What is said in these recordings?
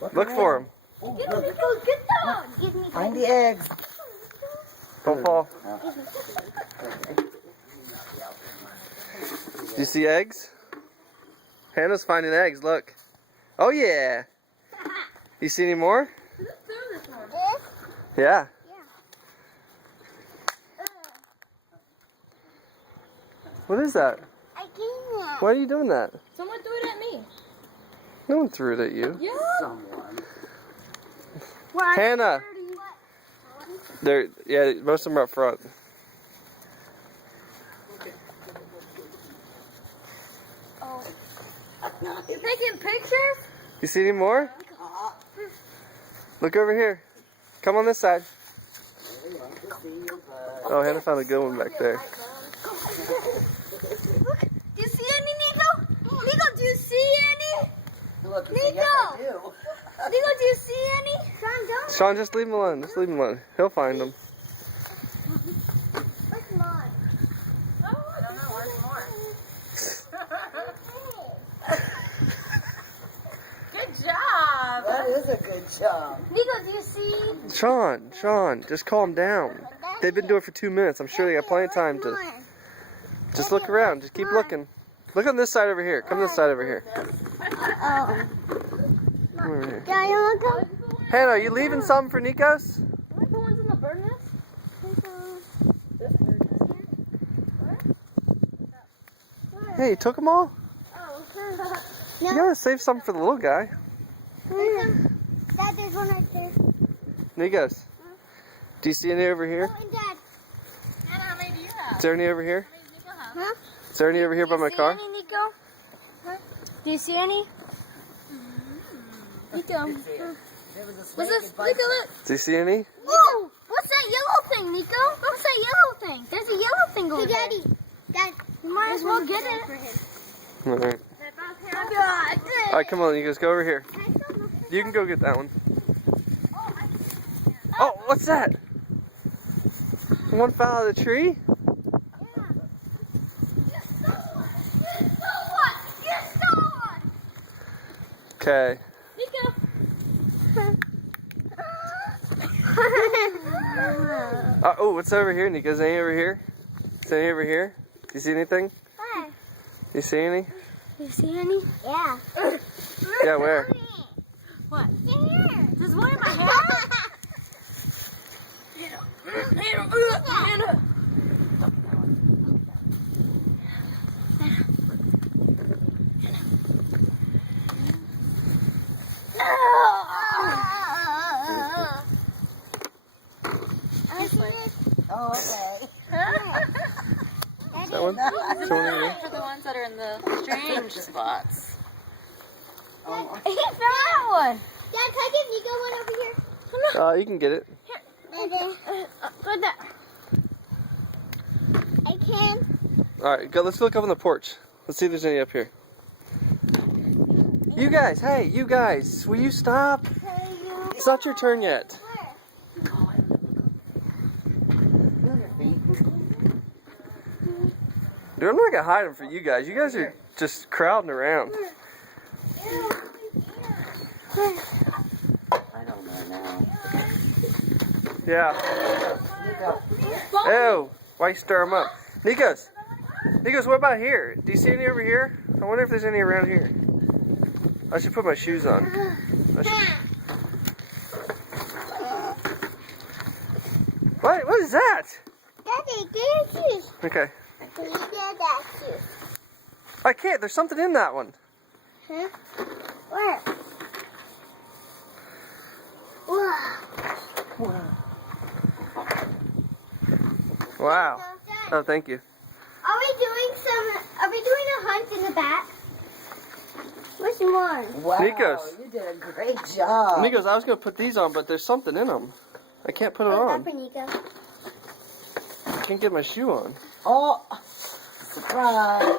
Look for them. Get them. Give me Find the eggs. Don't fall. Do you see eggs? Hannah's finding eggs, look. Oh yeah. You see any more? Yeah. What is that? I can't. Why are you doing that? Someone threw it at me. No one threw it at you. Yeah. Someone. Hannah. Yeah, most of them are up front. You taking pictures? You see any more? Look over here. Come on this side. Oh, Hannah found a good one back there. Look, do you see any, Nico? Nico, do you see any? Look, Nico! yes, I do. Nico, do you see any? Sean, don't. Sean, just leave him alone. Just leave him alone. He'll find them. Where's mine? I don't know. Where's more? Good job. That is a good job. Nico, do you see? Sean, just calm down. They've been doing it for 2 minutes. I'm sure they got plenty of time to just look around. Just keep looking. Look on this side over here. Come this side over here. Oh. Come over here. Can you look up? Hannah, are you leaving some for Nikos? What, the ones in the bird nest? Hey, you took them all? Oh. You gotta save some for the little guy. Dad, there's one right there. Nikos, do you see any over here? Oh, and Dad. Hannah, how many do you have? Is there any over here? How many does Nico have? Huh? Is there any over here by my car? Do you see any, Nico? Huh? Do you see any? Nico. There was a What's snake this? that bites Nico, it. look. Do you see any? Whoa! What's that yellow thing, Nico? What's that yellow thing? There's a yellow thing over there. Hey, Daddy. Dad, you might as well get it. Alright. God. Alright, come on, Nikos, go over here. You can go get that one. Oh, what's that? One fell out of the tree? Okay. Nico. Oh, what's over here, Nikos? Is any over here? Is any over here? Do you see anything? Where? You see any? You see any? Yeah. Yeah, where? What? Here. There's one in my hair. Hannah. Oh, okay. Is that one? Is that one over here? For the ones that are in the strange spots. Oh, He found that one. Dad, can I give Nico one over here? You can get it. I can. Alright, go. Let's look up on the porch. Let's see if there's any up here. You guys, hey, you guys, will you stop? It's not your turn yet. Dude, I'm not gonna hide them for you guys. You guys are just crowding around. I don't know now. Yeah. Nico. Ew. Why you stir them up? Nikos, what about here? Do you see any over here? I wonder if there's any around here. I should put my shoes on. What is that? Daddy, get your shoes. Okay. Can you get that shoes? I can't. There's something in that one. Huh? Where? Whoa. Wow. Oh, thank you. Are we doing a hunt in the back? Where's more? Wow, Nikos. you did a great job. Nikos, I was going to put these on, but there's something in them. I can't put it What's on. that for Nico? I can't get my shoe on. Oh, surprise.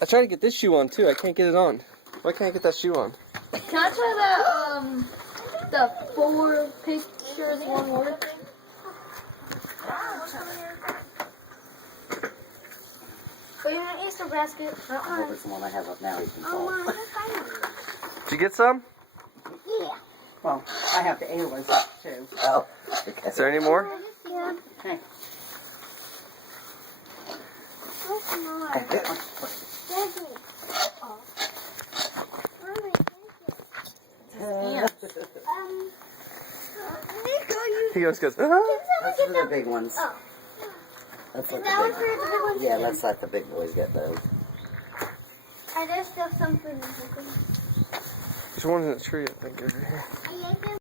I tried to get this shoe on, too. I can't get it on. Why can't I get that shoe on? Can I try the 4 pictures, 1 word thing? But you're not used to basket. I hope it's the one I have up now. You can Oh, solve. Mom, Did you get some? Yeah. Well, I have to Ayla's up too. Oh. Okay. Is there any more? Yeah. Okay. What's more? Daddy. Oh. Mommy, Nico, you. He goes, That's for the big ones. Oh. Let's Is let that one the for the big ones? big, yeah, let's let the big boys get those. And there's still some for the big ones. there's one in the tree, I think, over here. I like them.